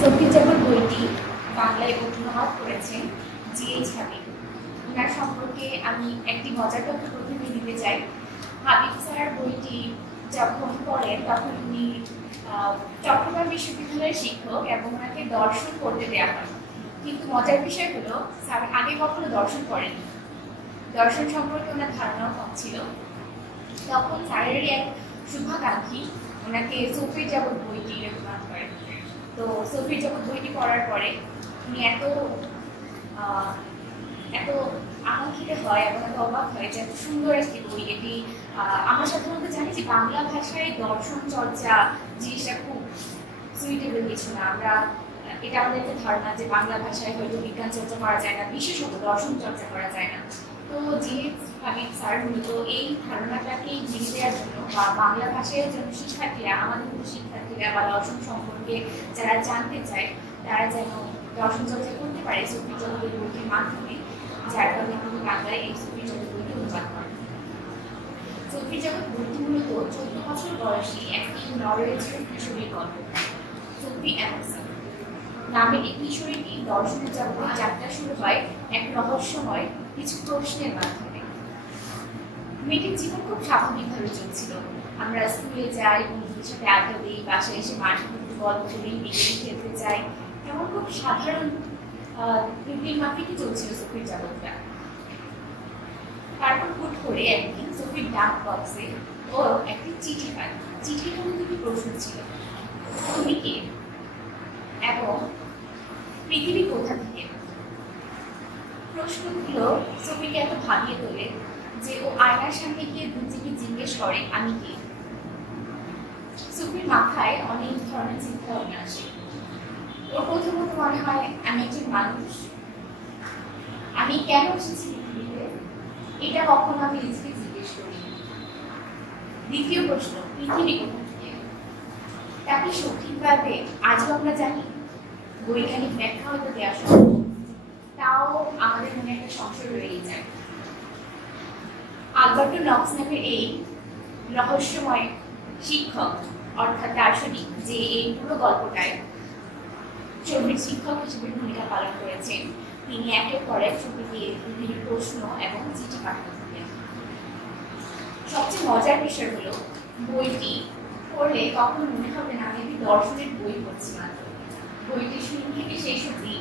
সফির জগৎ বইটি বাংলায় অনুবাদ করেছেন জি.এইচ. হাবিব। ওনার সম্পর্কে আমি একটি মজার তথ্য প্রথমে দিতে চাই। হাবিব স্যার বইটি যখন পড়েন তখন উনি চট্টগ্রাম বিশ্ববিদ্যালয়ের শিক্ষক এবং ওনাকে দর্শন পড়তে দেওয়া হয়। কিন্তু মজার বিষয় হলো স্যার আগে কখনো দর্শন পড়েনি, দর্শন সম্পর্কে ওনার ধারণাও কম ছিল। তখন স্যারেরই এক শুভাকাঙ্ক্ষী ওনাকে সফির জগৎ বইটি রেকমেন্ড করেন। তো সফির জগৎ বইটি পড়ার পরে উনি এত আকাঙ্ক্ষিত হয় এবং এত অবাক হয় যে এত সুন্দর একটি বই এটি। আমরা সাধারণত জানি যে বাংলা ভাষায় দর্শন চর্চা জিনিসটা খুব সুইটেবল কিছু না। এটা আমাদের একটা ধারণা যে বাংলা ভাষায় হয়তো বিজ্ঞান চর্চা করা যায় না, বিশেষত দর্শন চর্চা করা যায় না। তো জি.এইচ. হাবিব স্যার মূলত এই ধারণাটাকে ভেঙে দেওয়ার জন্য বা বাংলা ভাষার জন্য শিক্ষার্থীরা, আমাদের মতো শিক্ষার্থীরা বা দর্শন সম্পর্কে যারা জানতে চায় তারা যেন দর্শন চর্চা করতে পারে সফির জগৎ বইটির মাধ্যমে, যার কারণে তিনি বাংলায় এই সফির জগৎ বইটি অনুবাদ করেন। সফির জগৎ বইটি মূলত 14 বছর বয়সী একটি নরওয়েজীয় কিশোরীর গল্প। সফি অ্যান্ডারসন নামে এই কিশোরীটি দর্শনের জগতে যাত্রা শুরু হয় এক রহস্যময় কিছু প্রশ্নের মাধ্যমে। মেয়েটির জীবন খুব স্বাভাবিকভাবে চলছিল। আমরা স্কুলে যাই, বন্ধুদের সাথে আড্ডা দিই, বাসায় এসে মাঝে মধ্যে গল্প করি, বিকেলে খেলতে যাই, এমন খুব সাধারণ রুটিন মাফিকই চলছিল সফির জগৎটা। তারপর হুট করে একদিন সফির ডাক বক্সে ও একটি চিঠি পায়। চিঠির মধ্যে দুটি প্রশ্ন ছিল, তুমি কে এবং পৃথিবী কোথা থেকে। প্রশ্নগুলো সফিকে এত ভাবিয়ে তোলে যে ও আয়নার সামনে গিয়ে নিজেকে জিজ্ঞেস করে আমি কে। সফির মাথায় অনেক ধরনের চিন্তা ভাবনা আসে। ওর প্রথমত মনে হয় আমি একজন মানুষ, আমি কেন এসেছি পৃথিবীতে, এটা কখনো আমি নিজেকে জিজ্ঞেস করি। দ্বিতীয় প্রশ্ন, পৃথিবী কোথা থেকে, তাকে সঠিকভাবে আজও আমরা জানি। বৈজ্ঞানিক ব্যাখ্যা হয়তো দেওয়া সম্ভব, তাও আমাদের মনে একটা সংশয় রয়েই যায়। আলবার্টো নক্স নামের এই রহস্যময় শিক্ষক অর্থাৎ দার্শনিক, যে এই পুরো গল্পটায় সফির শিক্ষক হিসেবে ভূমিকা পালন করেছেন, তিনি একের পর এক সফিকে বিভিন্ন প্রশ্ন এবং চিঠি পাঠাতে থাকেন। সবচেয়ে মজার বিষয় হলো বইটি পড়লে কখনো মনে হবে না আমি একটি দর্শনের বই পড়ছি মাত্র। বইটি শুরু থেকে শেষ অবধি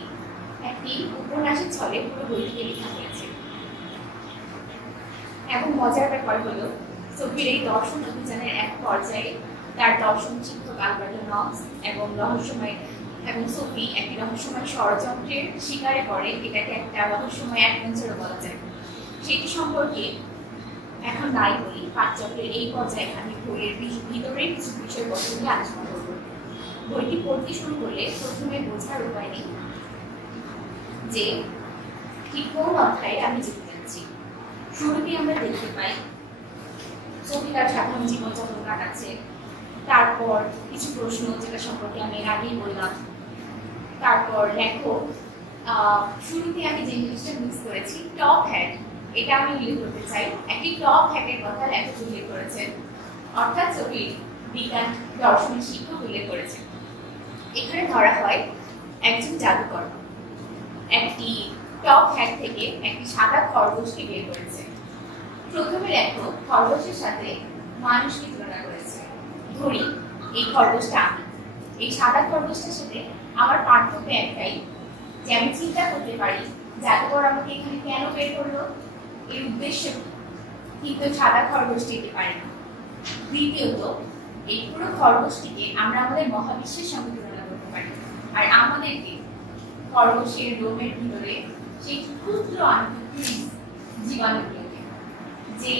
একটি উপন্যাসের ছলে পুরো বইটিকে লেখা হয়েছে। এবং মজার ব্যাপার হলো সফির এই দর্শন অভিযানের এক পর্যায়ে তার দর্শন শিক্ষক আলবার্টো নক্স এবং সফি একটি রহস্যময় ষড়যন্ত্রের শিকারে পড়ে। এটাকে একটা রহস্যময় অ্যাডভেঞ্চারও বলা যায়। সেটি সম্পর্কে এখন নাই বলি, পাঠচক্রের এই পর্যায়ে আমি বইয়ের ভিতরের কিছু বিষয়বস্তু নিয়ে আলোচনা করব। বইটি পড়তে শুরু করলে প্রথমে বোঝার উপায় নেই যে ঠিক কোন অধ্যায়ে আমি যেতে যাচ্ছি। শুরুতেই আমরা দেখতে পাই সফি তার সাধারণ জীবনযাপন কাটাচ্ছে। তারপর কিছু প্রশ্ন যেটা সম্পর্কে আমি আগেই বললাম। তারপর লেখো শুরুতে আমি যে জিনিসটা মিস করেছি, টপ হ্যাট, এটা আমি উল্লেখ করতে চাই। একটি টপ হ্যাটের কথা লেখক উল্লেখ করেছেন, অর্থাৎ সফির বিজ্ঞান দর্শনের শিক্ষক উল্লেখ করেছেন। এখানে ধরা হয় একজন জাদুকর একটি টপ হ্যাট থেকে একটি সাদা খরগোশকে বের করেছে। প্রথমে লেখক খরগোশের সাথে মানুষকে তুলনা করেছে। ধরি এই খরগোশটা আমি, এই সাদা খরগোশটার সাথে আমার পার্থক্য একটাই যে আমি চিন্তা করতে পারি জাদুকর আমাকে এখানে কেন বের করলো, এর উদ্দেশ্য কিন্তু সাদা খরগোশটি দিতে পারে না। দ্বিতীয়ত, এই পুরো খরগোশটিকে আমরা আমাদের মহাবিশ্বের সঙ্গে তুলনা করতে পারি, আর আমাদেরকে খরগোশের রোমের ভিতরে সেই ক্ষুদ্র জীবাণুগুলোকে, যে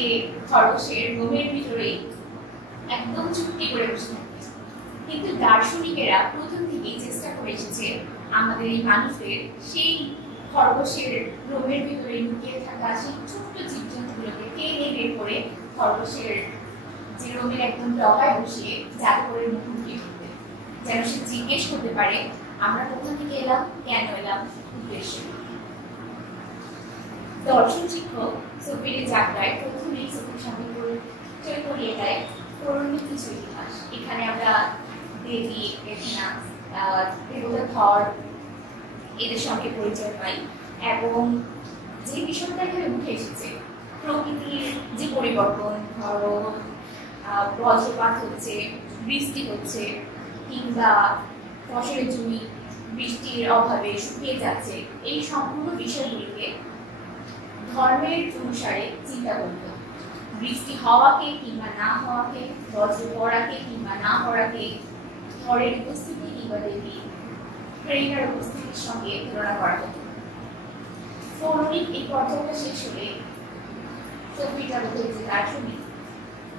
খরগোশের রোমের ভিতরেই একদম চুক্তি করে বসে থাকে। কিন্তু দার্শনিকেরা প্রথম থেকেই চেষ্টা করে এসেছে আমাদের এই মানুষদের সেই খরগোশের রোমের ভিতরে লুকিয়ে থাকা সেই ছোট্ট জীবজন্তুগুলোকে টেনে বের করে খরগোশের যে রোমের একদম ডগায় বসিয়ে জাদুকরের মুখ লুকিয়ে ফেলতে, যেন সে জিজ্ঞেস করতে পারে আমরা কোথা থেকে এলাম, কেন এলাম, উদ্দেশ্য। দর্শন শিক্ষক সফির যাত্রায় প্রথমেই সফির সামনে পরিচয় করিয়ে দেয় পৌরাণিক কিছু ইতিহাস। এখানে আমরা দেবী, এথেনা, দেবতা থর এদের সঙ্গে পরিচয় পাই এবং যে বিষয়টা এখানে উঠে এসেছে প্রকৃতির যে পরিবর্তন, ধরো বজ্রপাত হচ্ছে, বৃষ্টি হচ্ছে, কিংবা ফসলের জমি বৃষ্টির অভাবে শুকিয়ে যাচ্ছে, এই সম্পূর্ণ বিষয়গুলিকে ধর্মের অনুসারে চিন্তা করত। বৃষ্টি হওয়াকে কিংবা না হওয়াকে, বজ্র পড়াকে কিংবা না পড়াকে ধরের উপস্থিতি কিংবা দেবী প্রেরণার উপস্থিতির সঙ্গে তুলনা করা হতো। পৌরাণিক এই পর্যায়টা শেষ হলে সোফির জগতের যে দার্শনিক,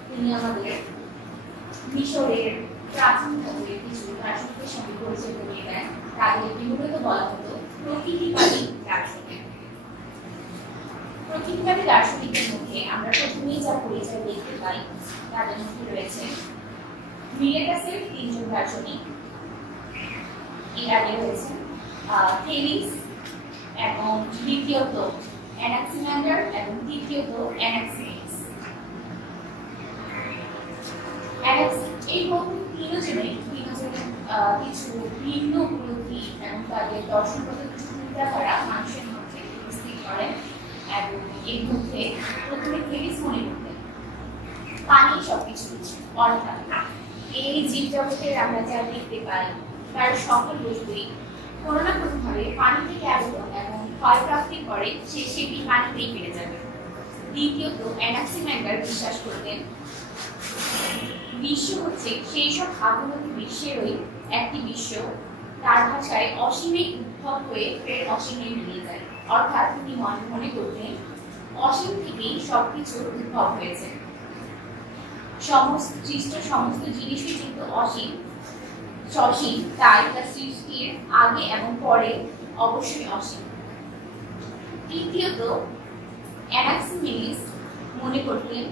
তিনি আমাদের মিশরের প্রাচীন যুগের কিছু দার্শনিকের সঙ্গে পরিচয় করিয়ে দেন। তাদেরকে মূলত বলা হতো প্রকৃতিবাদী দার্শনিক। প্রকৃতিবাদী দার্শনিকের মধ্যে আমরা প্রথমেই যা পরিচয় দেখতে পাই তাদের মধ্যে রয়েছে মিলেটাসের তিনজন দার্শনিক। এর আগে রয়েছেন থেলিস এবং দ্বিতীয়ত অ্যানাক্সিম্যান্ডার এবং তৃতীয়ত অ্যানাক্সিমেনিস। এই তিনজনের কিছু ভিন্ন উপলব্ধি এবং তাদের দর্শনগত দৃষ্টিভঙ্গি দ্বারা মানুষের মধ্যে উপস্থিত করেন। এবং এর মধ্যে প্রথমে থেলিস মনে করতেন পানি সবকিছু কিছু, অর্থাৎ এই জীব জগতের আমরা যা দেখতে পাই তার সকল বস্তুই কোনো না কোনোভাবে পানি থেকে আগত এবং ক্ষয়প্রাপ্তির পরে সেটি পানিতেই ফিরে যাবে। দ্বিতীয়ত অ্যানাক্সিম্যান্ডার বিশ্বাস করতেন বিশ্ব হচ্ছে সেই সব ভাগবতী বিশ্বেরই একটি বিশ্ব, তার ভাষায় অসীমে উদ্ভব হয়ে ফের অসীমে মিলিয়ে যায়। অর্থাৎ তিনি মনে করতেন অসীম থেকেই সবকিছুর উদ্ভব হয়েছে। সৃষ্ট সমস্ত জিনিসই কিন্তু সসীম, তাই তার সৃষ্টির আগে এবং পরে অবশ্যই অসীম। তৃতীয়ত অ্যানাক্সিমেনিস মনে করতেন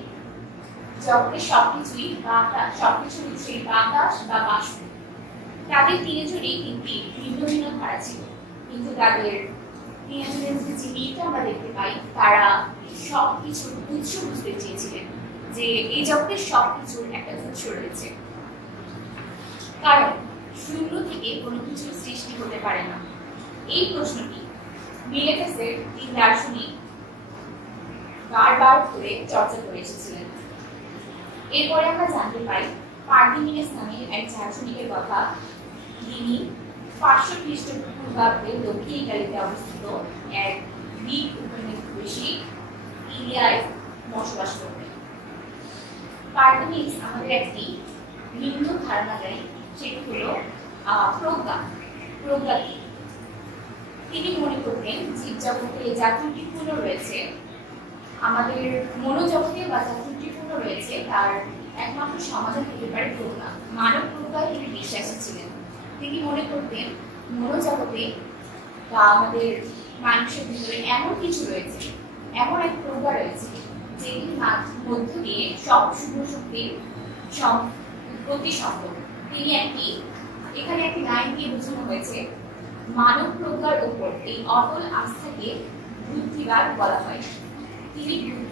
জগতের সবকিছুই বাতাস বা বাষ্প। তাদের তিনজনই কিন্তু ভিন্ন ভিন্ন ধারা ছিল, কিন্তু তাদের তিনজনের মধ্যে যে মিলটা আমরা দেখতে পাই, তারা সবকিছুর উৎস বুঝতে চেয়েছিলেন যে এই জগতের সবকিছুর একটা উৎস রয়েছে, কারণ শূন্য থেকে কোনো কিছু সৃষ্টি হতে পারে না। এই প্রশ্নটি মিলেটাসের তিন দার্শনিক বারবার করে চর্চা করে এসেছিলেন। এরপরে আমরা জানতে পাই পার্থেমিনাস নামের এক দার্শনিকের কথা। তিনি 500 খ্রিস্টপূর্বাব্দে দক্ষিণ ইতালিতে অবস্থিত এক গ্রিক উপনিবেশিক ইলিয়ায় বসবাস করতেন। পার্থেমিনাস আমাদের একটি ভিন্ন ধারণা দেয়, সেটি হলো প্রজ্ঞা। তিনি মনে করতেন জীব জগতে যা ত্রুটিপূর্ণ রয়েছে, আমাদের মনোজগতে বা যা ত্রুটিপূর্ণ রয়েছে, তার একমাত্র সমাধান হতে পারে প্রজ্ঞা। মানব প্রজ্ঞায় তিনি বিশ্বাসী ছিলেন। তিনি মনে করতেন মনোজগতে বা আমাদের মানুষের ভিতরে এমন কিছু রয়েছে, এমন এক প্রজ্ঞা রয়েছে যেটির মধ্য দিয়ে সব শুভ শক্তির উৎপত্তি সম্ভব। এখানে একটি লাইন দিয়ে বোঝানো হয়েছে, মানব প্রজ্ঞার উপর এই অটল আস্থাকে বুদ্ধিবাদ বলা হয়।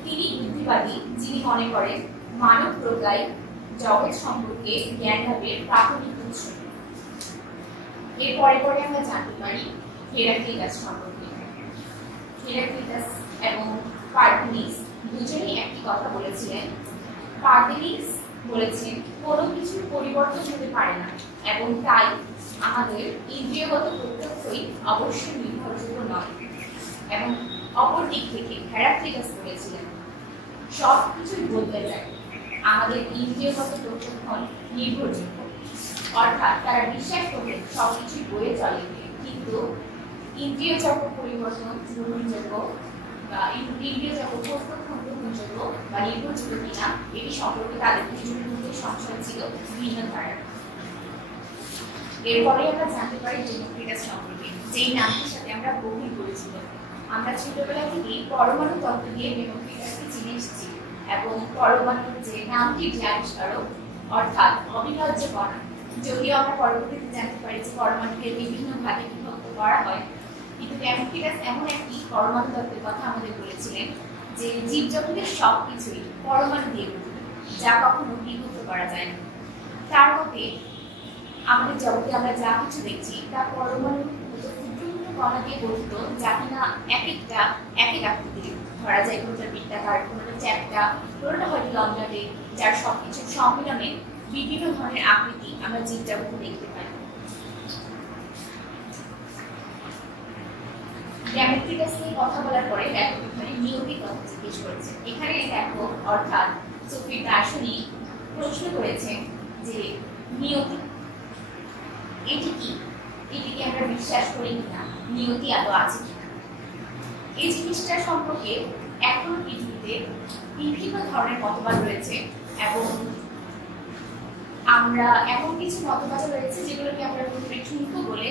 তিনি বুদ্ধিবাদী, যিনি মনে করেন মানব প্রজ্ঞায় জগৎ সম্পর্কে জ্ঞান লাভের প্রাথমিক উৎস। এর পরে আমরা জানতে পারি হেরাক্লিটাস সম্পর্কে। হেরাক্লিটাস এবং পার্থেনিস দুজনেই একটি কথা বলেছিলেন। পার্থেনিস বলেছেন কোনো কিছুর পরিবর্তন হতে পারে না এবং তাই আমাদের ইন্দ্রিয়গত প্রত্যক্ষই অবশ্যই নির্ভরযোগ্য নয়। এবং অপর দিক থেকে হেরাক্লিটাস বলেছিলেন সব কিছুই বদলে যায়, আমাদের ইন্দ্রিয়গত প্রত্যক্ষ নির্ভরযোগ্য। অর্থাৎ তারা বিশ্বাস করলেন সবকিছুই বয়ে চলে, কিন্তু ইন্দ্রিয় জগৎ পরিবর্তন গ্রহণযোগ্য বা ইন্দ্রিয় জগৎ প্রত্যক্ষ গ্রহণযোগ্য বা নির্ভরযোগ্য কিনা এটি সম্পর্কে তাদের দুজনের মধ্যে সংশয় ছিল, ভিন্ন ধারণা। এরপরে আমরা জানতে পারি ডেমোক্রিটাস সম্পর্কে, যেই নামটির সাথে আমরা গভীর পরিচিত। আমরা ছোটবেলা থেকেই পরমাণু তত্ত্ব দিয়ে ডেমোক্রিটাসকে চিনে এসেছি এবং পরমাণুর যে নামটি আবিষ্কারক অর্থাৎ অবিভাজ্য কণা, যদিও আমরা পরবর্তীতে জানতে পারি যে পরমাণুকে বিভিন্ন ভাগে বিভক্ত করা হয়, কিন্তু ডেমোক্রিটাস এমন একটি পরমাণু তত্ত্বের কথা আমাদের বলেছিলেন যে জীবজগতের সবকিছুই পরমাণু দিয়ে গঠিত, যা কখনো বিভক্ত করা যায় না। তার মতে আমাদের জগতে আমরা যা কিছু দেখছি তা পরমাণুর মতো ক্ষুদ্র ক্ষুদ্র কণা দিয়ে গঠিত, যা কিনা এক একটা এক এক আকৃতির। ধরা যায় কোনোটা বৃত্তাকার, কোনোটা চ্যাপ্টা, কোনোটা হয়তো লম্বাটে, যার সবকিছুর সম্মিলনে বিভিন্ন ধরনের আকৃতি আমরা জীব জগতে দেখতে পাই। জ্যামিতিক্যাস নিয়ে কথা বলার পরে লেখক এখানে নিয়তির কথা জিজ্ঞেস করেছে। এখানে লেখক অর্থাৎ সোফির দার্শনিক প্রশ্ন করেছেন যে নিয়তি এটি কি, এটিকে আমরা বিশ্বাস করি কিনা, নিয়তি আদৌ আছে কিনা। এই জিনিসটা সম্পর্কে এখনো পৃথিবীতে বিভিন্ন ধরনের মতবাদ রয়েছে এবং আমরা এমন কিছু মতবাদ রয়েছে যেগুলোকে আমরা পুরোপুরি ঠুনকো বলে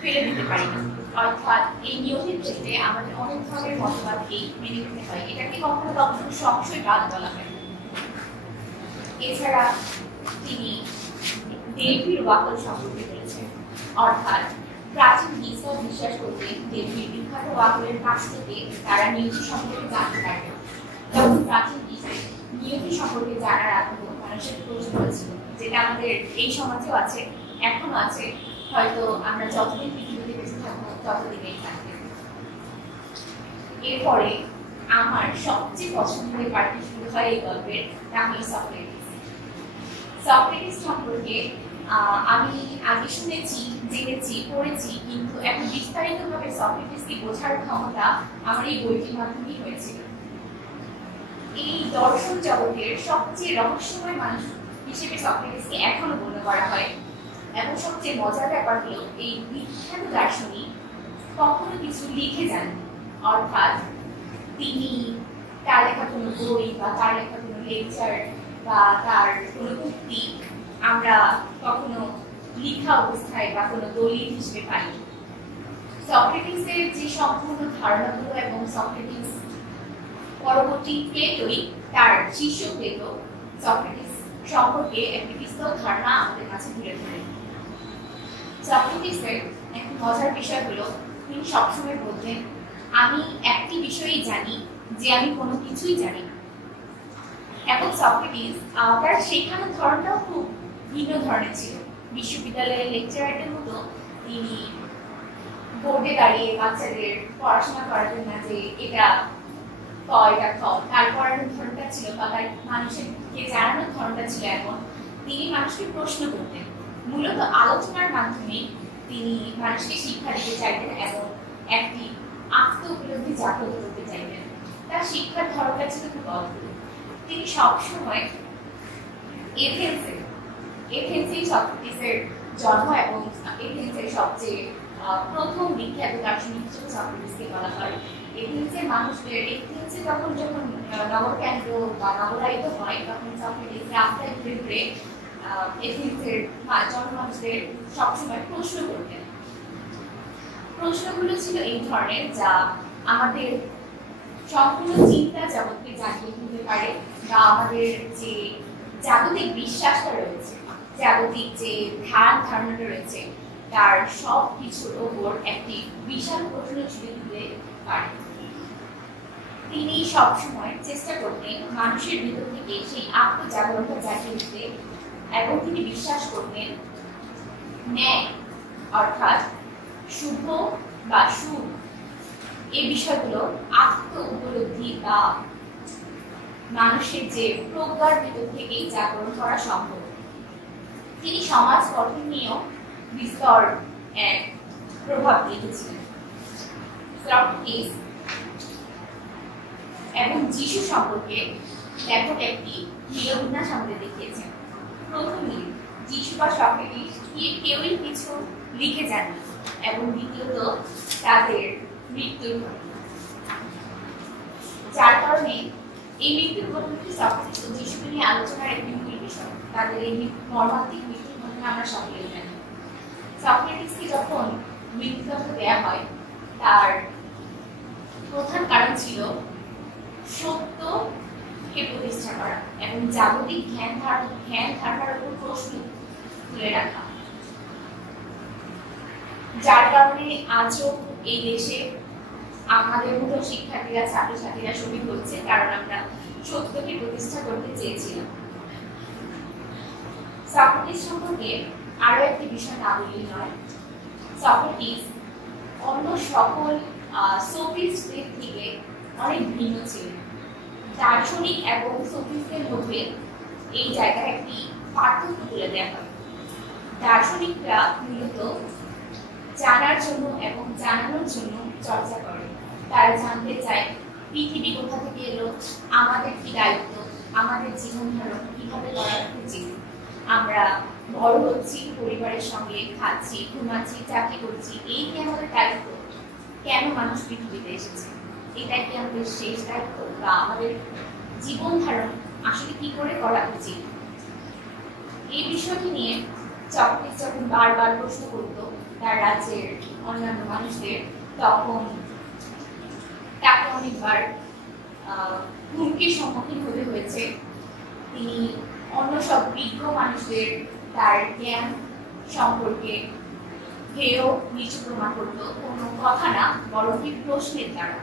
ফেলে দিতে পারি না। অর্থাৎ এই নিয়তির ক্ষেত্রে আমাদের অনেক ধরনের মতবাদকেই মেনে নিতে হয়, এটাকে কখনো কখনো সংশয়বাদ বলা হয়। এছাড়া তিনি দেবীর ওয়াকল সম্পর্কে বলেছেন, অর্থাৎ প্রাচীন গ্রিকরা বিশ্বাস করতেন দেবীর বিখ্যাত ওয়াকলের কাছ থেকে তারা নিয়তি সম্পর্কে জানতে পারবে। তখন প্রাচীন গ্রিসে নিয়তি সম্পর্কে জানার আগ্রহ মানুষের প্রচুর ছিল, যেটা আমাদের এই সমাজেও আছে, এখনো আছে। হয়তো আমরা যতদিন পৃথিবীতে বেঁচে থাকবো ততদিনেই থাকবে। এরপরে আমার সবচেয়ে পছন্দের পার্টি শুরু হয় এই গল্পের, তা হলো সক্রেটিস। সক্রেটিস সম্পর্কে আমি আগে শুনেছি, জেনেছি, পড়েছি, কিন্তু এখন বিস্তারিতভাবে সক্রেটিসকে বোঝার ক্ষমতা আমার এই বইটির মাধ্যমেই হয়েছিল। এই দর্শন জগতের সবচেয়ে রহস্যময় মানুষ হিসেবে সক্রেটিসকে এখনো গণ্য করা হয়। এবং সবচেয়ে মজার ব্যাপার হলো এই বিখ্যাত দার্শনিক কখনো কিছু লিখে যান, অর্থাৎ তিনি তার লেখা কোনো বই বা তার লেখা কোনো লেকচার বা তার কোনো উক্তি আমরা কখনো লিখা অবস্থায় বা কোনো দলিল হিসেবে পাই। সক্রেটিসের যে সম্পূর্ণ ধারণাগুলো এবং সক্রেটিস পরবর্তী প্লেটোই তার শিষ্য প্লেটো সক্রেটিস সম্পর্কে একটি বিস্তর ধারণা আমাদের কাছে তুলে ধরে। সক্রেটিসের একটি মজার বিষয় হলো তিনি সবসময় বলতেন, আমি একটি বিষয়ই জানি যে আমি কোনো কিছুই জানি না। এবং সক্রেটিস তার শেখানোর ধরনটাও খুব ভিন্ন ধরনের ছিল। বিশ্ববিদ্যালয়ের লেকচারারদের মতো তিনি বোর্ডে দাঁড়িয়ে বাচ্চাদের পড়াশোনা করাতেন না যে এটা ক এটা খ, তার পড়ানোর ধরনটা ছিল বা তার মানুষকে জানানোর ধরনটা ছিল এমন। তিনি মানুষকে প্রশ্ন করতেন, মূলত আলোচনার মাধ্যমে তিনি মানুষকে শিক্ষা দিতে চাইতেন এবং একটি আত্ম উপলব্ধি জাগ্রত করতে চাইতেন। তার শিক্ষার ধরনটা ছিল খুব অদ্ভুত। তিনি সবসময় এথেন্সেই সক্রেটিসের জন্ম এবং এথেন্সের সবচেয়ে প্রথম বিখ্যাত দার্শনিক হিসেবে সক্রেটিসকে বলা হয়। এথেন্সের মানুষদের যখন নগরকেন্দ্র বা নগরায়িত হয় তখন সক্রেটিস রাস্তায় ঘুরে ঘুরে এথেন্সের জনমানুষদের সবসময় প্রশ্ন করতেন। প্রশ্নগুলো ছিল এই ধরনের যা আমাদের সম্পূর্ণ চিন্তা জগৎকে জাগিয়ে তুলতে পারে, বা আমাদের যে জাগতিক বিশ্বাসটা রয়েছে, জাগতিক যে ধারণাটা রয়েছে, তার সব কিছুর ওপর একটি বিশাল প্রশ্ন ছুড়ে দিতে পারে। তিনি সবসময় চেষ্টা করতেন মানুষের ভিতর থেকে সেই আত্মজাগরণটা জাগিয়ে দিতে, এবং তিনি বিশ্বাস করতেন ন্যায় অর্থাৎ শুভ বা সুখ এই বিষয়গুলো আত্ম উপলব্ধি বা মানুষের যে প্রজ্ঞার ভিতর থেকেই জাগরণ করা সম্ভব। তিনি সমাজ গঠন নিয়েও বিস্তর এক প্রভাব রেখেছিলেন। সক্রেটিস এবং যিশু সম্পর্কে লেখক একটি নিরবিন্যাস আমাদের দেখিয়েছেন। প্রথমে যিশু বা সক্রেটিস কেউই কিছু লিখে যাননি, এবং দ্বিতীয়ত তাদের মৃত্যুর ঘটনা, যার কারণে এই মৃত্যুর ঘটনাটি সক্রেটিস ও যিশুকে নিয়ে আলোচনার একটি মূল বিষয়। তাদের এই মর্মান্তিক মৃত্যুর ঘটনা আমরা সকলেই জানি। সক্রেটিসকে যখন মৃত্যুদণ্ড দেওয়া হয় তার প্রধান কারণ ছিল সত্যকে প্রতিষ্ঠা করা এবং জাগতিক জ্ঞান ধারণার উপর প্রশ্ন তুলে রাখা, যার কারণে আজও এই দেশে আমাদের মতো শিক্ষার্থীরা ছাত্রছাত্রীরা শহীদ হচ্ছে, কারণ আমরা সত্যকে প্রতিষ্ঠা করতে চেয়েছিলাম। সক্রেটিস সম্পর্কে আরো একটি বিষয় না বললেই নয়, সক্রেটিস অন্য সকল সোফিস্টদের থেকে অনেক ভিন্ন ছিলেন। দার্শনিক এবং সোফিস্টদের মধ্যে এই জায়গায় একটি পার্থক্য তুলে দেওয়া হয়। দার্শনিকরা মূলত জানার জন্য এবং জানানোর জন্য চর্চা করে। তারা জানতে চায় পৃথিবী কোথা থেকে এলো, আমাদের কি দায়িত্ব, আমাদের জীবন ধারণ কিভাবে করা উচিত, আমরা বড় হচ্ছি, পরিবারের সঙ্গে খাচ্ছি, ঘুমাচ্ছি, চাকরি করছি, এই কি আমাদের দায়িত্ব? কেন মানুষ পৃথিবীতে এসেছে, এটাই কি আমাদের শেষ দায়িত্ব, বা আমাদের জীবন ধারণ আসলে কি করে করা উচিত? এই বিষয়টি নিয়ে সক্রেটিস যখন বারবার প্রশ্ন করত তার রাজ্যের অন্যান্য মানুষদের, তখন তাকে অনেকবার হুমকির সম্মুখীন হতে হয়েছে। তিনি অন্য সব বিজ্ঞ মানুষদের তার জ্ঞান সম্পর্কে হেয় নিচু প্রমাণ করত, কোনো কথা না বরং কি প্রশ্নের দ্বারা।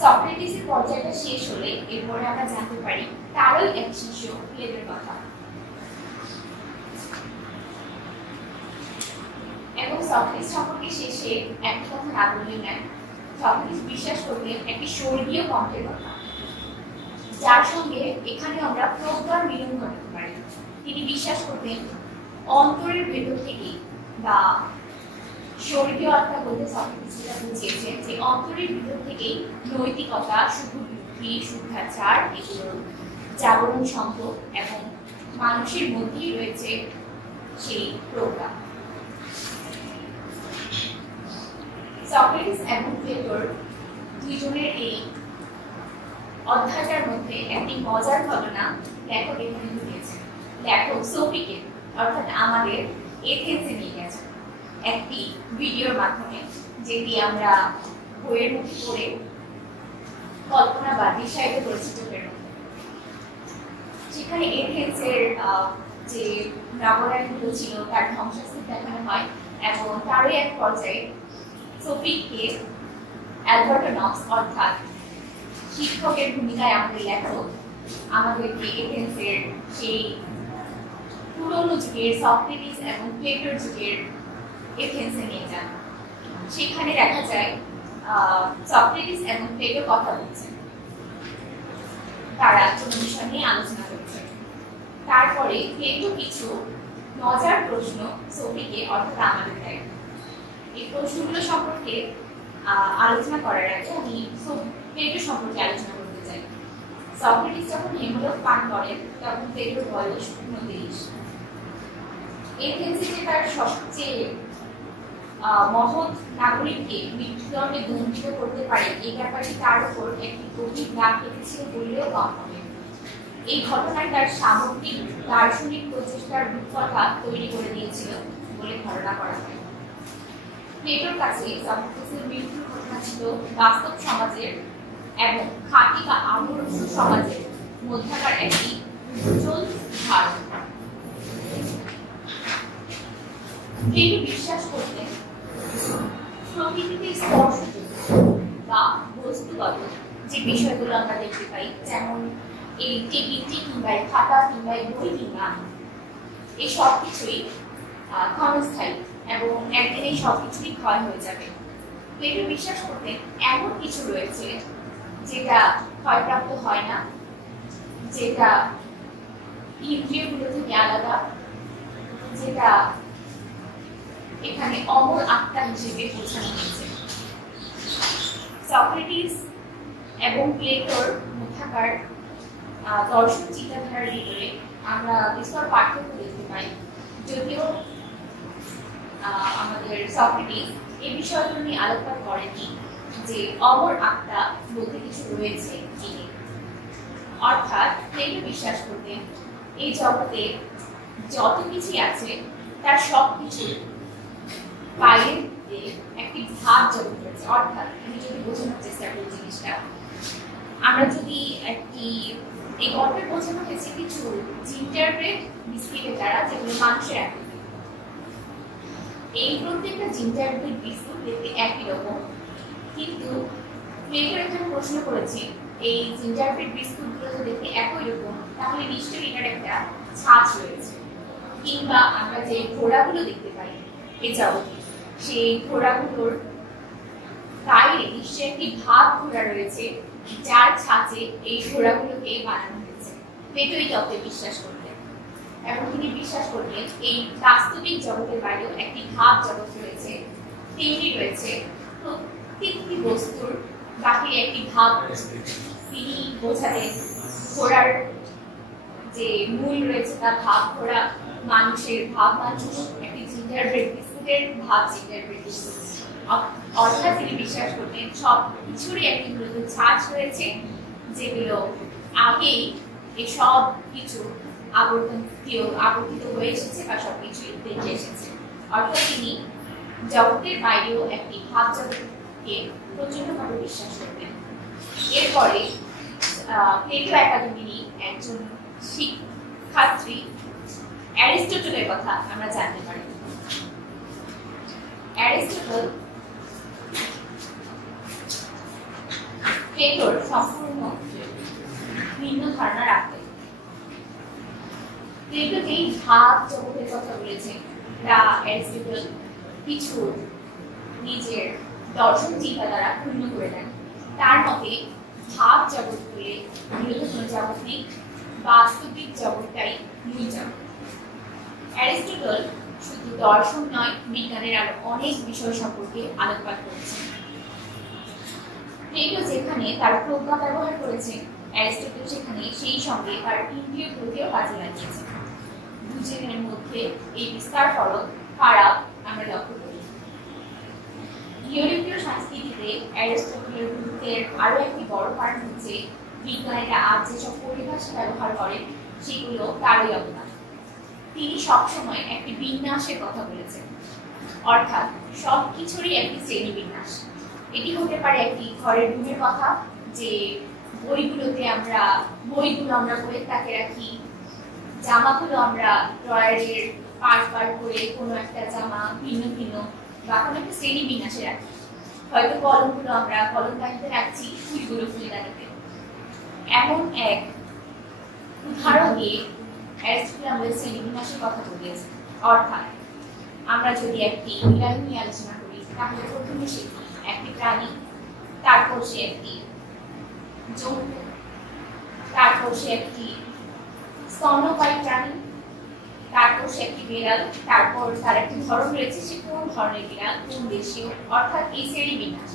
সক্রেটিসের পর্যায়টা শেষ হলে এরপরে আমরা জানতে পারি তারই এক শিষ্য প্লেটোর কথা। এবং সক্রেটিস সম্পর্কে শেষে একটি কথা না বললে নয়, সক্রেটিস বিশ্বাস করতেন একটি স্বর্গীয় কণ্ঠের কথা, যার সঙ্গে এখানে আমরা প্রজ্ঞার মিলন ঘটাতে পারি। তিনি বিশ্বাস করতেন অন্তরের ভেতর থেকে, বা স্বর্গীয় আত্মা বলতে সক্রেটিস যেটা বুঝিয়েছেন যে অন্তরের ভিতর থেকেই নৈতিকতা, শুভবুদ্ধি, শুদ্ধাচার এগুলোর জাগরণ সম্ভব, এবং মানুষের মধ্যেই রয়েছে সেই প্রজ্ঞা। সক্রেটিস এবং প্লেটোর দুইজনের এই অধ্যায়টার মধ্যে একটি মজার ঘটনা লেখক এখানে ঘটিয়েছেন। লেখক সোফিকে, অর্থাৎ আমাদের এথেন্সে নিয়ে গেছেন একটি ভিডিওর মাধ্যমে, যেটি আমরা বইয়ের মধ্যে পড়ে কল্পনা বা দৃশ্যায়িত করেছি চোখের মধ্যে। সেখানে এথেন্সের যে নগরায়ণগুলো ছিল তার ধ্বংসস্তূপ দেখানো হয়, এবং তারই এক পর্যায়ে সোফিকে অ্যালবার্টো নক্স, অর্থাৎ শিক্ষকের ভূমিকায় আমাদের লেখক আমাদেরকে এথেন্সের সেই পুরোনো যুগের সক্রেটিস এবং প্লেটোর যুগের এথেন্সে নিয়ে যান। সেখানে দেখা যায় সক্রেটিস এবং প্লেটো কথা বলছেন, তারা কোনো বিষয় নিয়ে আলোচনা করছেন। তারপরে প্লেটো কিছু মজার প্রশ্ন সোফিকে, অর্থাৎ আমাদের দেয়। এই প্রশ্নগুলো সম্পর্কে আলোচনা করার আগে আমি প্লেটো সম্পর্কে আলোচনা করতে চাই। সক্রেটিস যখন হেমলোক পান করেন তখন প্লেটোর বয়স 29। এথেন্সে যে তার সবচেয়ে মহৎ নাগরিককে মৃত্যুদণ্ডে দণ্ডিত করতে পারে, এই ব্যাপারটি তার উপর একটি গভীর দাগ রেখেছিল বললেও কম হবে। এই ঘটনায় তার সামগ্রিক দার্শনিক প্রচেষ্টার রূপকথা তৈরি করে দিয়েছিল বলে ধারণা করা হয়। প্লেটোর কাছে সক্রেটিসের মৃত্যুর ঘটনা ছিল বাস্তব সমাজের এবং খাঁটি বা আদর্শ সমাজের মধ্যকার একটি উজ্জ্বল ধারণা। প্লেটো বিশ্বাস করতেন প্রকৃতিতে স্পর্শযোগ্য বা বস্তুগত যে বিষয়গুলো আমরা দেখতে পাই, যেমন এই টেবিলটি কিংবা খাতা কিংবা বই কিংবা এই সব কিছুই ক্ষণস্থায়ী, এবং একদিন এই সবকিছুই ক্ষয় হয়ে যাবে। প্লেটো বিশ্বাস করতেন এমন কিছু রয়েছে যেটা ক্ষয়প্রাপ্ত হয় না, যেটা ইন্দ্রিয়গুলো থেকে আলাদা, যেটা এখানে অমর আত্মা হিসেবে বোঝানো হয়েছে। সক্রেটিস এবং প্লেটোর মধ্যকার দর্শন চিন্তাধারার ভিতরে আমরা বিস্তর পার্থক্য দেখতে পাই। যদিও আমাদের সক্রেটিস এই বিষয়গুলো নিয়ে আলোকপাত করেনি যে অমর আত্মা বলতে কিছু রয়েছে কিনে, অর্থাৎ প্লেটো বিশ্বাস করতেন এই জগতে যত কিছুই আছে তার সব কিছু বাইরে একটি ভাব জগৎ রয়েছে। অর্থাৎ আমি যদি বোঝানোর চেষ্টা করি জিনিসটা, আমরা যদি একটি এই গল্পের বোঝানো হয়েছে কিছু জিঞ্জারব্রেড বিস্কিটের দ্বারা, যেগুলো মানুষের আকৃতি। এই প্রত্যেকটা জিঞ্জারব্রেড বিস্কুট দেখতে একই রকম, কিন্তু প্লেটো এখানে প্রশ্ন করেছে এই জিঞ্জারব্রেড বিস্কুটগুলো তো দেখতে একই রকম, তাহলে নিশ্চয়ই এটার একটা ছাঁচ রয়েছে। কিংবা আমরা যে ঘোড়াগুলো দেখতে পাই এই জগতে, সেই ঘোড়াগুলোর গায়ে নিশ্চয়ই একটি ভাব ঘোড়া রয়েছে, যার ছাঁচে এই ঘোড়াগুলোকে বানানো হয়েছে। প্লেটো এই তত্ত্বে বিশ্বাস করতেন এবং তিনি বিশ্বাস করতেন এই বাস্তবিক জগতের বাইরেও একটি ভাব জগৎ রয়েছে, তেমনি রয়েছে প্রত্যেকটি বস্তুর বাহিরে একটি ভাব। তিনি বোঝাতেন ঘোড়ার যে মূল রয়েছে তা ভাব ঘোড়া, মানুষের ভাব মানুষ, একটি জিঞ্জার ব্রেড বিস্কুটের ভাব জিঞ্জার ব্রেড বিস্কুট। অর্থাৎ তিনি বিশ্বাস করতেন সব কিছুরই একটি মূলত ছাঁচ রয়েছে, যেগুলো আগেই এই সব কিছু আবর্তিত হয়ে এসেছে বা সবকিছুই দেখে এসেছে। অর্থাৎ তিনি জগতের বাইরেও একটি ভাব জগৎকে প্রচন্ডভাবে বিশ্বাস করতেন। এরপরে প্লেটো একাডেমিরই একজন শিক্ষার্থী অ্যারিস্টটলের কথা আমরা জানতে পারি। অ্যারিস্টটল প্লেটোর সম্পূর্ণ ভিন্ন ধারণা রাখতেন। প্লেটো যেই ভাব জগতের কথা বলেছেন তা অ্যারিস্টটল কিছু নিজের দর্শন চিন্তা দ্বারা পূর্ণ করে দেন। তার মতে ভাব জগৎ বলে মূলত কোনো জগৎ নেই, বাস্তবিক জগৎটাই মূল জগৎ। অ্যারিস্টটল শুধু দর্শন নয়, বিজ্ঞানের আরো অনেক বিষয় সম্পর্কে আলোকপাত করেছেন। প্লেটো যেখানে তার প্রজ্ঞা ব্যবহার করেছেন, অ্যারিস্টটল সেখানে সেই সঙ্গে তার ইন্দ্রিয়গুলোকেও কাজে লাগিয়েছেন। দুজনের মধ্যে এই বিস্তার ফারাক আমরা লক্ষ্য করি। ইউরোপীয় সংস্কৃতিতে অ্যারিস্টটলের গুরুত্বের আরো একটি বড় কারণ হচ্ছে বিজ্ঞানীরা আজ যেসব পরিভাষা ব্যবহার করেন সেগুলো তারই অবদান। তিনি সবসময় একটি বিন্যাসের কথা বলেছেন, অর্থাৎ সবকিছুরই একটি শ্রেণী বিন্যাস। এটি হতে পারে একটি ঘরের রুমের কথা, যে বইগুলো আমরা বইয়ের তাকে রাখি, জামাগুলো আমরা ড্রয়ারের পার্ট করে কোনো একটা জামা ভিন্ন ভিন্ন বা কোনো একটা শ্রেণী বিন্যাসে রাখি। হয়তো কলমগুলো আমরা কলমদানিতে রাখছি, ফুলগুলো ফুলদানিতে। এমন এক উদাহরণ দিয়ে অ্যারিস্টটল আমাদের শ্রেণী বিন্যাসের কথা বলেছে। অর্থাৎ আমরা যদি একটি বিড়াল নিয়ে আলোচনা করি, তাহলে প্রথমে সে একটি প্রাণী, তারপর সে একটি জন্তু, তারপর সে একটি স্তন্যপায়ী প্রাণী, তারপর সে একটি বিড়াল, তারপর তার একটি ধরন রয়েছে, সে কোন ধরনের বিড়াল, কোন দেশীয়। অর্থাৎ এই শ্রেণী বিন্যাস,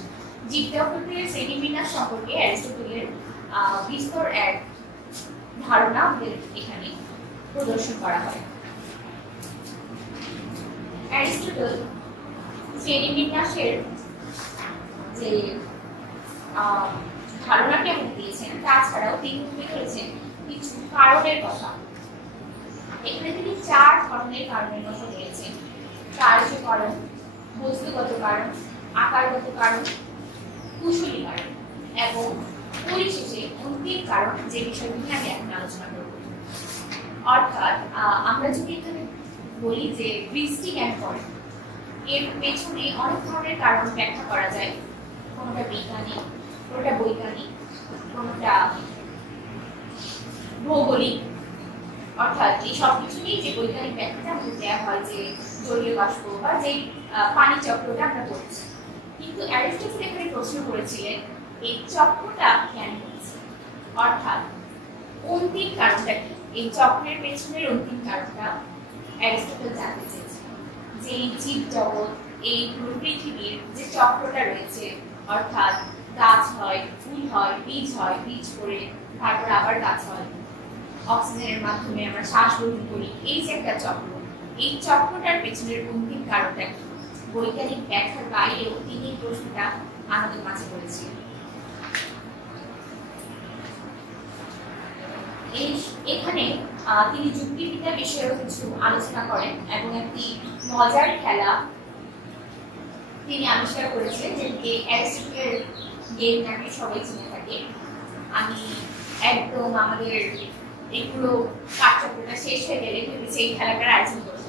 জীবজগতের শ্রেণী বিন্যাস সম্পর্কে অ্যারিস্টটলের বিস্তর এক ধারণা আমাদের এখানে প্রদর্শন করা হয়। অ্যারিস্টটল শ্রেণী বিন্যাসের যে ধারণাটি আমাদের দিয়েছেন, তাছাড়াও তিনি তুলে ধরেছেন কিছু কারণের কথা। এখানে তিনি 4 ধরনের কারণের কথা বলেছেন: কার্য কারণ, বস্তুগত কারণ, আকারগত কারণ, কুশলী কারণ এবং পরিশেষে অন্তিম কারণ, যে বিষয়গুলি আমি এখন আলোচনা করব। অর্থাৎ আমরা যদি এখানে বলি যে বৃষ্টি কেন পড়ে, এর পেছনে অনেক ধরনের কারণ ব্যাখ্যা করা যায়। কোনোটা বিজ্ঞানিক, কোনোটা বৈজ্ঞানিক, কোনোটা ভৌগোলিক। অর্থাৎ এই সব কিছু নিয়ে যে বৈজ্ঞানিক ব্যাখ্যাটা আমাদের দেওয়া হয়, যে জলীয় বাষ্প বা যে পানি চক্রটা আমরা বলছি। কিন্তু অ্যারিস্টটল এখানে প্রশ্ন করেছিলেন এই চক্রটা কেন হচ্ছে, অর্থাৎ অন্তিম কারণটা কি, এই চক্রের পেছনের অন্তিম কারণটা অ্যারিস্টটল জানতে চেয়েছেন। যে এই জীব জগৎ, এই পৃথিবীর যে চক্রটা রয়েছে, অর্থাৎ গাছ হয়, ফুল হয়, বীজ পড়ে তারপর আবার গাছ হয়, অক্সিজেনের মাধ্যমে আমরা শ্বাস গ্রহণ করি, এই যে একটা চক্র, এই চক্রটার পেছনের অন্তিম কারণটা কি, বৈজ্ঞানিক ব্যাখ্যার বাইরেও তিনি এই প্রশ্নটা আমাদের মাঝে করেছিলেন। এখানে তিনি যুক্তিবিদ্যা বিষয়েও কিছু আলোচনা করেন এবং একটি মজার খেলা তিনি আবিষ্কার করেছেন, যেটিকে অ্যারিস্টটলের গেম নামে সবাই চিনে থাকে। আমি একদম আমাদের এই পুরো কার্যক্রমটা শেষ হয়ে গেলে ভেবেছি এই খেলাটার আয়োজন করব।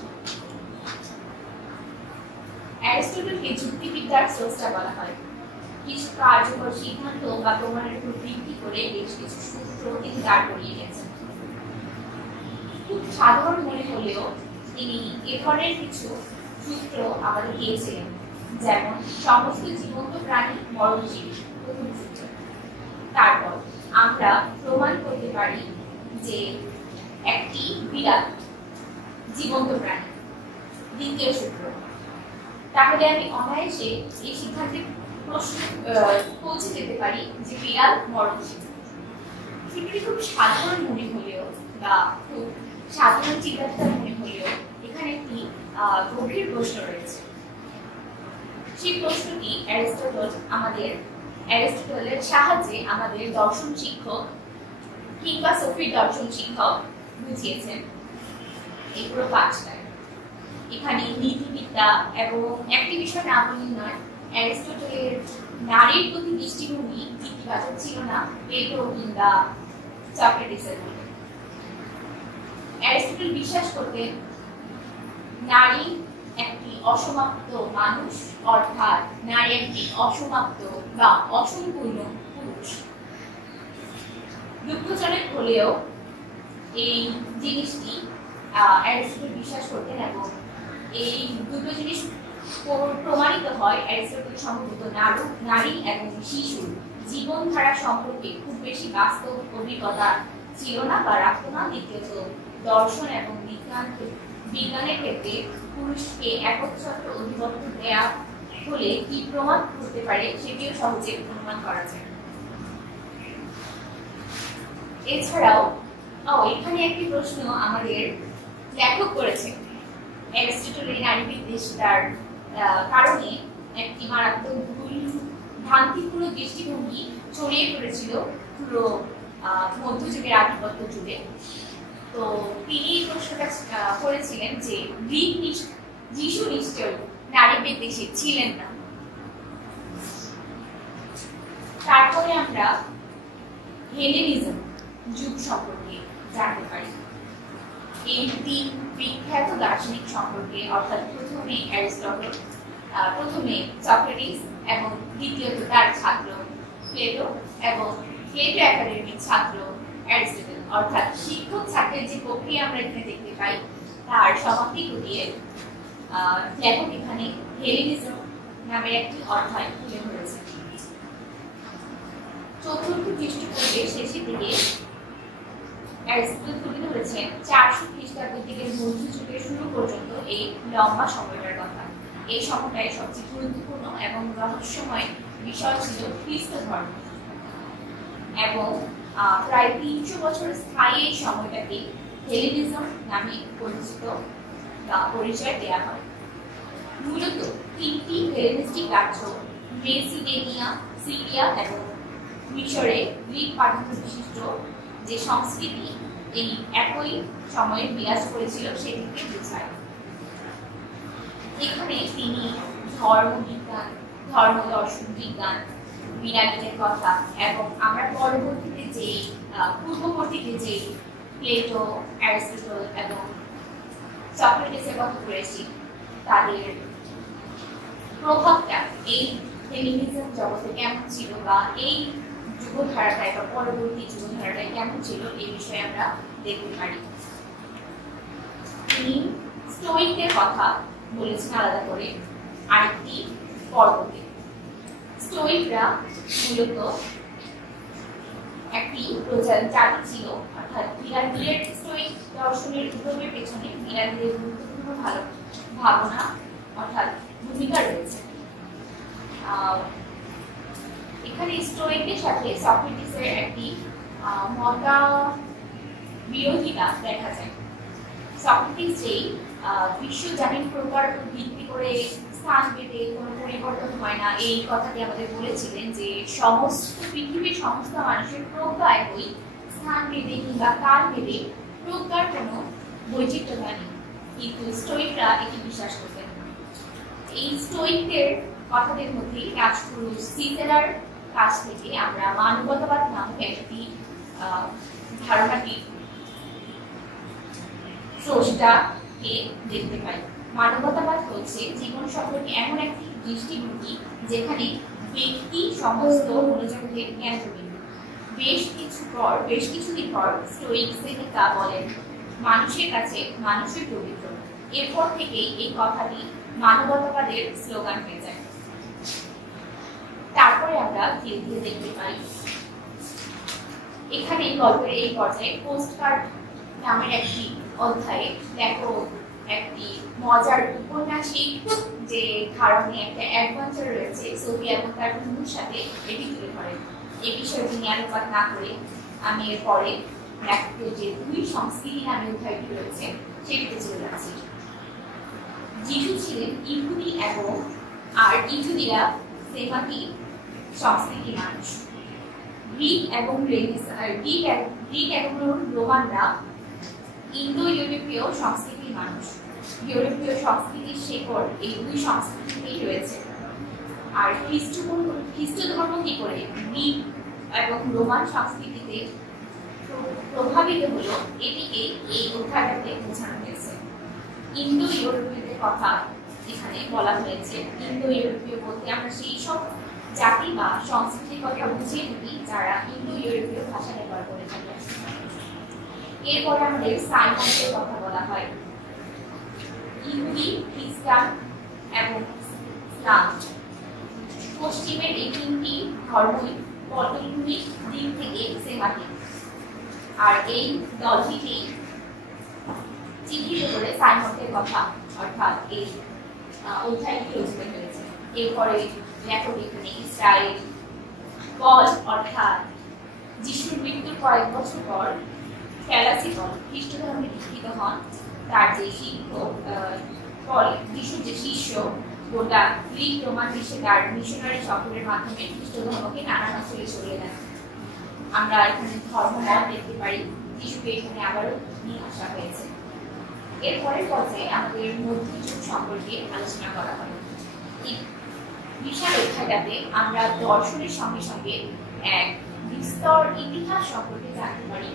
অ্যারিস্টটলকে যুক্তিবিদ্যার স্রষ্টা বলা হয়। কিছু কার্যকর সিদ্ধান্ত বা প্রমাণের উপর ভিত্তি করে বেশ কিছু সূত্র তিনি দাঁড় করিয়ে গেছেন। খুব সাধারণ মনে হলেও তিনি এ ধরনের কিছু সূত্র আমাদের দিয়েছিলেন, যেমন সমস্ত জীবন্ত প্রাণী মরণশীল, প্রথম সূত্র। তারপর আমরা প্রমাণ করতে পারি যে একটি বিড়াল জীবন্ত প্রাণী, দ্বিতীয় সূত্র। তাহলে আমি অনায়াসে এই সিদ্ধান্তে পৌঁছে যেতে পারি যে বিড়াল মরণশীল। সূত্রটি খুব সাধারণ মনে হলেও বা খুব সাধারণ চিন্তাটা মনে হলেও এখানে একটি গভীর প্রশ্ন রয়েছে। সেই প্রশ্নটি অ্যারিস্টটলের সাহায্যে আমাদের দর্শন শিক্ষক কিংবা সোফির দর্শন শিক্ষক বুঝিয়েছেন এই পুরো পাঠটায়। এখানে নীতিবিদ্যা এবং একটি বিষয় না বললেই নয়, অ্যারিস্টটলের নারীর প্রতি দৃষ্টিভঙ্গি ইতিবাচক ছিল না প্লেটো কিংবা সক্রেটিসের মতো। অ্যারিস্টটল বিশ্বাস করতেন নারী একটি অসমাপ্ত মানুষ, অর্থাৎ নারী একটি অসমাপ্ত বা অসম্পূর্ণ পুরুষ। দুঃখজনক হলেও এই জিনিসটি অ্যারিস্টটল বিশ্বাস করতেন এবং এই দুটো জিনিস প্রমাণিত হয় অ্যারিস্টটল সম্ভবত নারী এবং শিশুর জীবনধারা সম্পর্কে খুব বেশি বাস্তব অভিজ্ঞতা ছিল না বা রাখতো না। দ্বিতীয়ত দর্শন এবং বিজ্ঞানের ক্ষেত্রে পুরুষকে একচ্ছত্র অধিপত্য দেয়া হলে কি প্রমাণ করতে পারে সেটিও সহজে অনুমান করা যায়। এছাড়াও এখানে একটি প্রশ্ন আমাদের লেখক করেছে। অ্যারিস্টটলের নারী বিদ্বেষতার কারণে একটি মারাত্মক ভ্রান্তিপূর্ণ দৃষ্টিভঙ্গি ছড়িয়ে পড়েছিল পুরো মধ্যযুগের আধিপত্য জুড়ে। তো তিনি এই প্রশ্নটা করেছিলেন যে যিশু নিশ্চয় নারী বিদ্বেষী ছিলেন না। তারপরে আমরা হেলেনিজম যুগ সম্পর্কে জানতে পারি। এই তিন বিখ্যাত দার্শনিক সম্পর্কে, অর্থাৎ প্রথমে অ্যারিস্টটল, প্রথমে সক্রেটিস এবং দ্বিতীয়ত তার ছাত্র প্লেটো এবং প্লেটো একাডেমির ছাত্র অ্যারিস্টটল, অর্থাৎ শিক্ষক ছাত্রের যে প্রক্রিয়া আমরা এখানে দেখতে পাই তার সমাপ্তি ঘটিয়ে লেখক এখানে হেলেনিজম নামের একটি অধ্যায় তুলে ধরেছে। চতুর্থ খ্রিস্টপূর্বে শেষের দিকে অ্যারিস্টটল তুলে ধরেছেন 400 খ্রিস্টাব্দের দিকে মধ্যযুগের শুরু পর্যন্ত এই লম্বা সময়টার কথা। এই সময়টায় সবচেয়ে গুরুত্বপূর্ণ এবং রহস্যময় বিষয় ছিল খ্রিস্ট ধর্ম, এবং প্রায় 300 বছর স্থায়ী এই সময়টাকে হেলেনিজম নামে পরিচিত বা পরিচয় দেওয়া হয়। মূলত তিনটি হেলেনিস্টিক রাজ্য, মেসিডোনিয়া, সিরিয়া এবং মিশরে গ্রিক প্রাধান্য বিশিষ্ট যে সংস্কৃতি এই একই সময়ে বিরাজ করেছিল সেটিকে বোঝায়। এখানে তিনি ধর্মবিজ্ঞান, ধর্ম দর্শন বিজ্ঞান, বিরাগীদের কথা এবং আমরা পূর্ববর্তীতে যে প্লেটো, অ্যারিস্টটল এবং সক্রেটিসের কথা বলেছি তাদের প্রভাবটা এই হেলেনিজম জগতে কেমন ছিল বা এই যুগধারাটায় বা পরবর্তী যুগধারাটায় কেমন ছিল এই বিষয়ে আমরা দেখতে পারি। তিনি স্টোইকদের কথা বলেছেন আলাদা করে আরেকটি পর্বতে। স্টোইকরা মূলত একটি জাতি ছিল, অর্থাৎ পিরামিডের স্টোইক দর্শনের উদ্ভবের পেছনে পিরামিডের গুরুত্বপূর্ণ ভাবনা অর্থাৎ ভূমিকা রয়েছে। এখানে স্টোইকদের সাথে সক্রেটিসের একটি মতা বিরোধিতা দেখা যায়। সক্রেটিস যেই বিশ্বজানীন প্রকার ভিত্তি করে স্থান পেতে কোনো পরিবর্তন হয় না এই কথাটি আমাদের বলেছিলেন, যে সমস্ত পৃথিবীর সমস্ত মানুষের প্রজ্ঞা একই, স্থান ভেদে কিংবা কাল ভেদে প্রজ্ঞার কোনো বৈচিত্র্যতা নেই, কিন্তু স্টোইকরা এটি বিশ্বাস করতেন। এই স্টোইকদের কথাদের মধ্যে রাজপুরুষ সিসেরার কাছ থেকে আমরা মানবতাবাদ নামক একটি ধারণাটি স্রষ্টাকে দেখতে পাই। মানবতাবাদ হচ্ছে জীবন সম্পর্কে এমন একটি দৃষ্টিভঙ্গি যেখানে ব্যক্তি সমস্ত মনোজগতের কেন্দ্রবিন্দু। বেশ কিছুদিন পর স্টোইক সেনেকা বলেন মানুষের কাছে মানুষের পবিত্র, এরপর থেকেই এই কথাটি মানবতাবাদের স্লোগান হয়ে যায়। তারপরে আমরা ধীরে ধীরে দেখতে পাই এখানে গল্পের এই পর্যায়ে পোস্টকার্ড নামের একটি অধ্যায়ে দেখো একটি মজার উপন্যাসিক যে ধারণে একটা অ্যাডভেঞ্চার রয়েছে সোফি এবং তার বন্ধুর সাথে এটি তুলে ধরেন। এই বিষয়ে তিনি আলোকপাত না করে আমি এরপরে লেখকের যে দুই সংস্কৃতি নামে অধ্যায়টি রয়েছে সেটিতে চলে যাচ্ছি। যিশু ছিলেন ইহুদি এবং ইহুদিরা সেমাটিক সংস্কৃতির মানুষ। গ্রিক এবং রোমানরা ইন্দো ইউরোপীয় সংস্কৃতির মানুষ। ইউরোপীয় সংস্কৃতির শেকড় এই দুই সংস্কৃতিতেই রয়েছে। আর খ্রিস্ট ধর্ম কি করে গ্রিক এবং রোমান সংস্কৃতিতে প্রভাবিত হলো এটিকে এই অধ্যায়টাতে বোঝানো হয়েছে। ইন্দো ইউরোপীয়দের কথা এখানে বলা হয়েছে। ইন্দো ইউরোপীয় বলতে আমরা সেই সব জাতি বা সংস্কৃতির কথা বুঝিয়ে থাকি যারা ইন্দো ইউরোপীয় ভাষা ব্যবহার করে থাকে। এরপরে আমাদের সাইমনের কথা বলা হয়। ইহুদি, খ্রিস্টান এবং ইসলাম পশ্চিমের এই তিনটি ধর্মই পটভূমিক দিক থেকে সেমাটিক। আর এই দলটিকেই চিহ্নিত করে সাইমনের কথা অর্থাৎ এই অধ্যায়টি রচিত হয়েছে। এরপরে লেখক এখানে ইসরায়েল পল অর্থাৎ যিশুর মৃত্যুর কয়েক বছর পর ক্যালাসিকল খ্রিস্ট ধর্মে দীক্ষিত হন। তার যে পল যিশুর যে শিষ্য গোটা গ্রিক রোমান বিশ্বে তার মিশনারি সফরের মাধ্যমে খ্রিস্ট ধর্মকে নানান অঞ্চলে ছড়িয়ে দেন। আমরা এখানে ধর্মমত দেখতে পারি। যিশুকে এখানে আবারও নিয়ে আসা হয়েছে। এরপরের পর্যায়ে আমাদের মধ্যযুগ সম্পর্কে আলোচনা করা হয়। বিশাল অধ্যায়টাতে আমরা দর্শনের সঙ্গে সঙ্গে এক বিস্তর ইতিহাস সম্পর্কে জানতে পারি।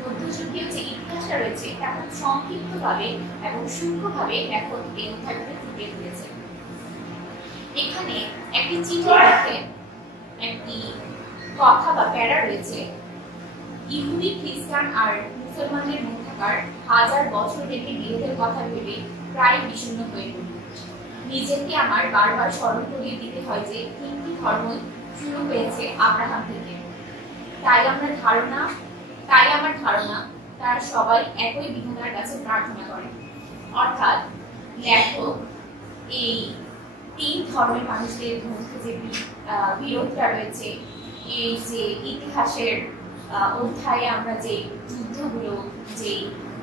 মধ্যযুগীয় যে ইতিহাসটা রয়েছে তা খুব সংক্ষিপ্তভাবে এবং সূক্ষ্মভাবে লেখক এই অধ্যায়টাতে ফুটিয়ে তুলেছে। এখানে একটি চিঠির মধ্যে একটি কথা বা প্যারা রয়েছে। ইহুদি, খ্রিস্টান আর মুসলমানদের মধ্যকার হাজার বছর ব্যাপী বিরোধের কথা ভেবে প্রায় বিষণ্ণ হয়ে পড়ি। নিজেকে আমার বারবার স্মরণ করিয়ে দিতে হয় যে তিনটি ধর্ম শুরু হয়েছে আব্রাহাম থেকে। তাই আমার ধারণা তারা সবাই একই বিধাতার কাছে প্রার্থনা করে। অর্থাৎ লেখক এই তিন ধর্মের মানুষদের মধ্যে যে বিরোধটা রয়েছে, এই যে ইতিহাসের অধ্যায়ে আমরা যে যুদ্ধগুলো যে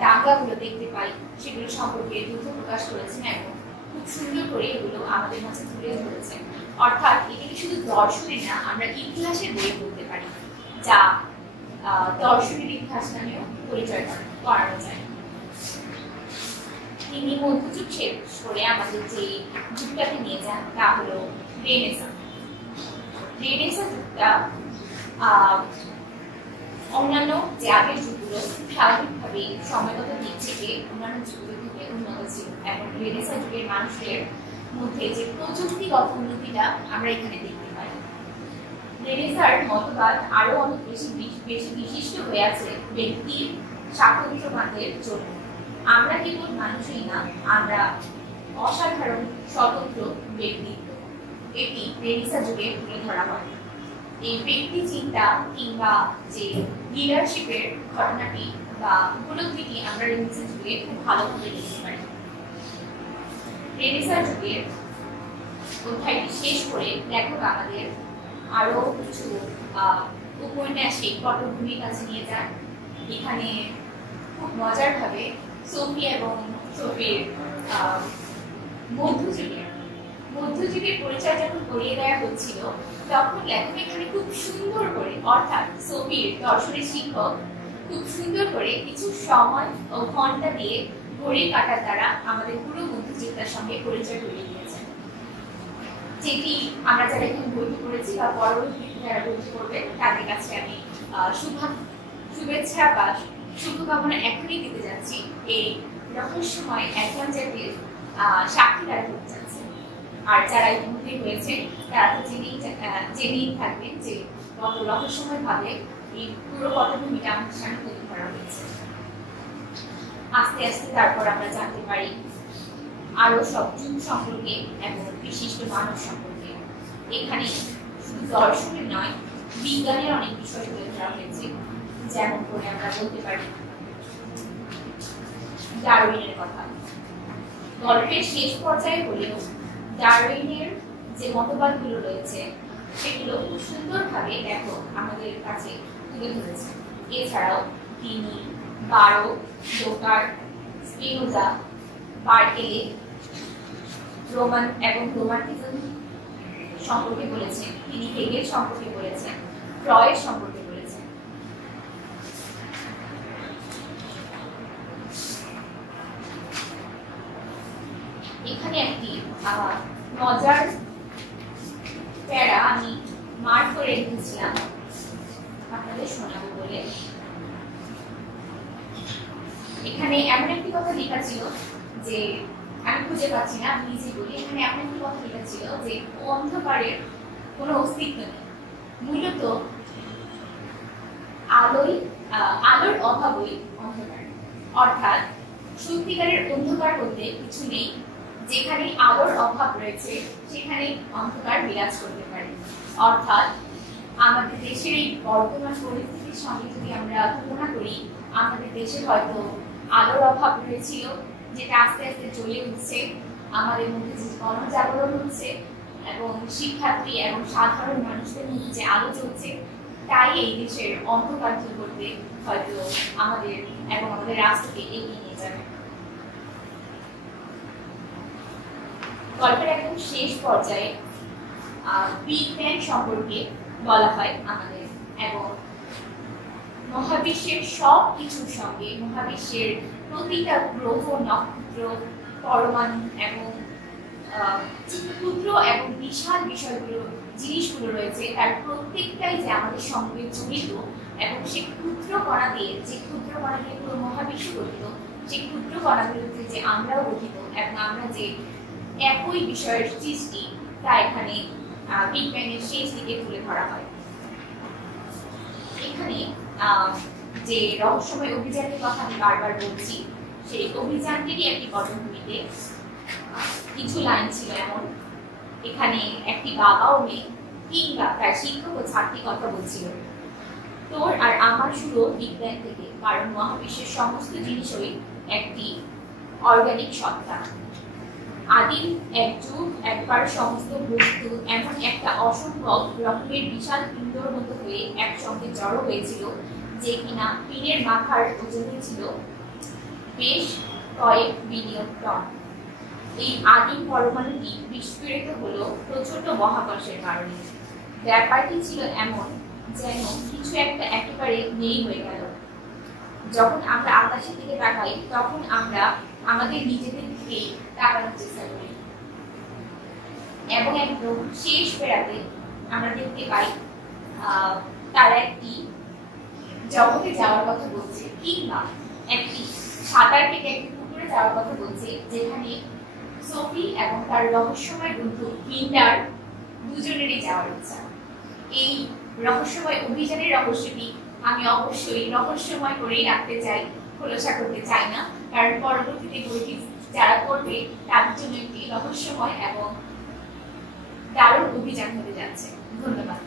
দাঙ্গাগুলো দেখতে পাই সেগুলো সম্পর্কে তথ্য প্রকাশ করেছেন এবং খুব সুন্দর করে এগুলো আমাদের কাছে তুলে ধরেছেন। অর্থাৎ এটাকে শুধু দর্শনের না, আমরা ইতিহাসের বই বলতে পারি, যা দর্শনের ইতিহাস নামেও পরিচয় করানো যায়। তিনি মধ্যযুগ শেষ করে আমাদের যে যুগটাকে নিয়ে যান তা হলো রেনেসাঁ। রেনেসাঁ যুগটা অন্যান্য যে আগের যুগগুলো স্বাভাবিকভাবে সময়গত দিক থেকে অন্যান্য যুগগুলো থেকে উন্নত ছিল এবং রেনেসাঁ যুগের মানুষের মধ্যে যে প্রযুক্তিগত উন্নতিটা আমরা এখানে দেখতে পাই। রেনেসাঁর মতবাদ আরো অনেক বেশি বিশিষ্ট হয়ে আছে ব্যক্তির স্বাতন্ত্র্যবাদের জন্য। আমরা কেবল মানুষই না, আমরা অসাধারণ স্বতন্ত্র ব্যক্তিত্ব। এটি রেনেসাঁ যুগে তুলে ধরা হয়। এই ব্যক্তি চিন্তা কিংবা যে লিডারশিপের ঘটনাটি বা উপলব্ধিটি আমরা রেনেসাঁ যুগে খুব ভালোভাবে দেখতে পারি। রেনেসাঁ যুগের অধ্যায়টি শেষ করে লেখক আমাদের আরো কিছু উপন্যাসিক পটভূমির কাছে নিয়ে যান। এখানে খুব মজার ভাবে সোফি এবং সোফির মধ্যযুগের পরিচয় যখন করিয়ে দেওয়া হচ্ছিল তখন লেখক এখানে খুব সুন্দর করে, অর্থাৎ সোফির দর্শনের শিক্ষক খুব সুন্দর করে কিছু সময় ও ঘন্টা দিয়ে ঘড়ির কাঁটার দ্বারা আমাদের পুরো মধ্যযুগটার সঙ্গে পরিচয় করিয়ে দিয়েছেন, যেটি আমরা যারা এখানে বইটি করেছি বা পরবর্তীতে যারা বইটি করবেন তাদের কাছে আমি শুভেচ্ছা বা শুভকামনা এখনই দিতে যাচ্ছি। এই রহস্যময় অ্যাডভেঞ্চারের সাক্ষী তারা হতে যাচ্ছে। আর যারা ইতিমধ্যে হয়েছে তারা তো জেনেই থাকবেন যে কত রহস্যময় ভাবে এই পুরো পটভূমিটা আমাদের সামনে তুলে ধরা হয়েছে। আস্তে আস্তে তারপর আমরা জানতে পারি আরো সব যুগ সম্পর্কে এবং বিশিষ্ট মানুষ সম্পর্কে। এখানে শুধু দর্শনের নয়, বিজ্ঞানের অনেক বিষয় তুলে ধরা হয়েছে। যেমন করে আমরা বলতে পারি ডারউইনের কথা। গল্পের শেষ পর্যায়ে হলেও ডারউইনের যে মতবাদগুলো রয়েছে সেগুলো খুব সুন্দরভাবে লেখক আমাদের কাছে তুলে ধরেছে। এছাড়াও তিনি বারো, ডোকার, স্পিনোজা, বার্কেলে, রোমান এবং রোমান্টিজম সম্পর্কে বলেছেন। তিনি হেগেল সম্পর্কে বলেছেন, ফ্রয়েড সম্পর্কে বলেছেন। এখানে একটি মজার প্যারা আমি মার্ক করে রেখেছিলাম আপনাদের শোনাবো বলে। এখানে এমন একটি কথা লেখা ছিল যে আমি খুঁজে পাচ্ছি না, আমি নিজে বলি। এখানে এমন একটি কথা লেখা ছিল যে অন্ধকারের কোনো অস্তিত্ব নেই, মূলত আলোর অভাবই অন্ধকার। অর্থাৎ সত্যিকারের অন্ধকার বলতে কিছু নেই, যেখানে আলোর অভাব রয়েছে সেখানে অন্ধকার বিরাজ করতে পারে। অর্থাৎ আমাদের দেশের এই বর্তমান পরিস্থিতির সঙ্গে যদি আমরা তুলনা করি, আমাদের দেশে হয়তো আলোর অভাব রয়েছিল, যেটা আস্তে আস্তে জ্বলে উঠছে। আমাদের মধ্যে যে গণজাগরণ হচ্ছে এবং শিক্ষার্থী এবং সাধারণ মানুষদের মধ্যে যে আলো চলছে, তাই এই দেশের অন্ধকার দূর করতে হয়তো আমাদের এবং আমাদের রাষ্ট্রকে এগিয়ে নিয়ে যাবে। গল্পের একদম শেষ পর্যায়ে বিগ ব্যাং সম্পর্কে বলা হয় আমাদের, এবং মহাবিশ্বের সব কিছুর সঙ্গে মহাবিশ্বের প্রতিটা গ্রহ, নক্ষত্র, পরমাণু এবং ক্ষুদ্র এবং বিশাল বিষয়গুলো, জিনিসগুলো রয়েছে, তার প্রত্যেকটাই যে আমাদের সঙ্গে জড়িত এবং সেই ক্ষুদ্র কণা দিয়ে পুরো মহাবিশ্ব গঠিত, সেই ক্ষুদ্র কণাগুলোতে যে আমরাও গঠিত এবং আমরা যে একই বিষয়ের সৃষ্টি, তা এখানে বিগ ব্যাং এর শেষ দিকে তুলে ধরা হয়। এখানে যে রহস্যময় অভিযানের কথা আমি বারবার বলছি, সেই অভিযানটিরই একটি পটভূমিতে কিছু লাইন ছিল এমন। এখানে একটি বাবা ও মেয়ে, কিংবা তার শিক্ষক ও ছাত্রী কথা বলছিল। তোর আর আমার শুরু বিগ ব্যাং থেকে, কারণ মহাবিশ্বের সমস্ত জিনিসই একটি অর্গানিক সত্তা। আদিম একবার সমস্ত বস্তু এমন একটা অসম্ভব রকমের বিশাল পিণ্ডর মতো হয়ে একসঙ্গে জড়ো হয়েছিল, যে কিনা পিনের মাথার ওজনে ছিল বেশ কয়েক বিলিয়ন টন। এই আদিম পরমাণুটি বিস্ফোরিত হলো প্রচন্ড মহাকর্ষের কারণে। ব্যাপারটি ছিল এমন যেন কিছু একটা একেবারে নেই হয়ে গেল। যখন আমরা আকাশের দিকে তাকাই, তখন আমরা আমাদের নিজেদের দিকেই তাকানোর চেষ্টা করি, এবং একদম শেষ বেড়াতে আমরা দেখতে পাই তারা একটি জগতে যাওয়ার কথা বলছে, কিংবা একটি সাঁতার কেটে একটি পুকুরে যাওয়ার কথা বলছে, যেখানে সোফি এবং তার রহস্যময় বন্ধু পিন্ডার দুজনেরই যাওয়ার ইচ্ছা। এই রহস্যময় অভিযানের রহস্যটি আমি অবশ্যই রহস্যময় করেই রাখতে চাই, খোলসা করতে চাই না, কারণ পরবর্তীতে বইটি যারা করবে তাদের জন্য একটি রহস্যময় এবং দারুণ অভিযান হতে যাচ্ছে। ধন্যবাদ।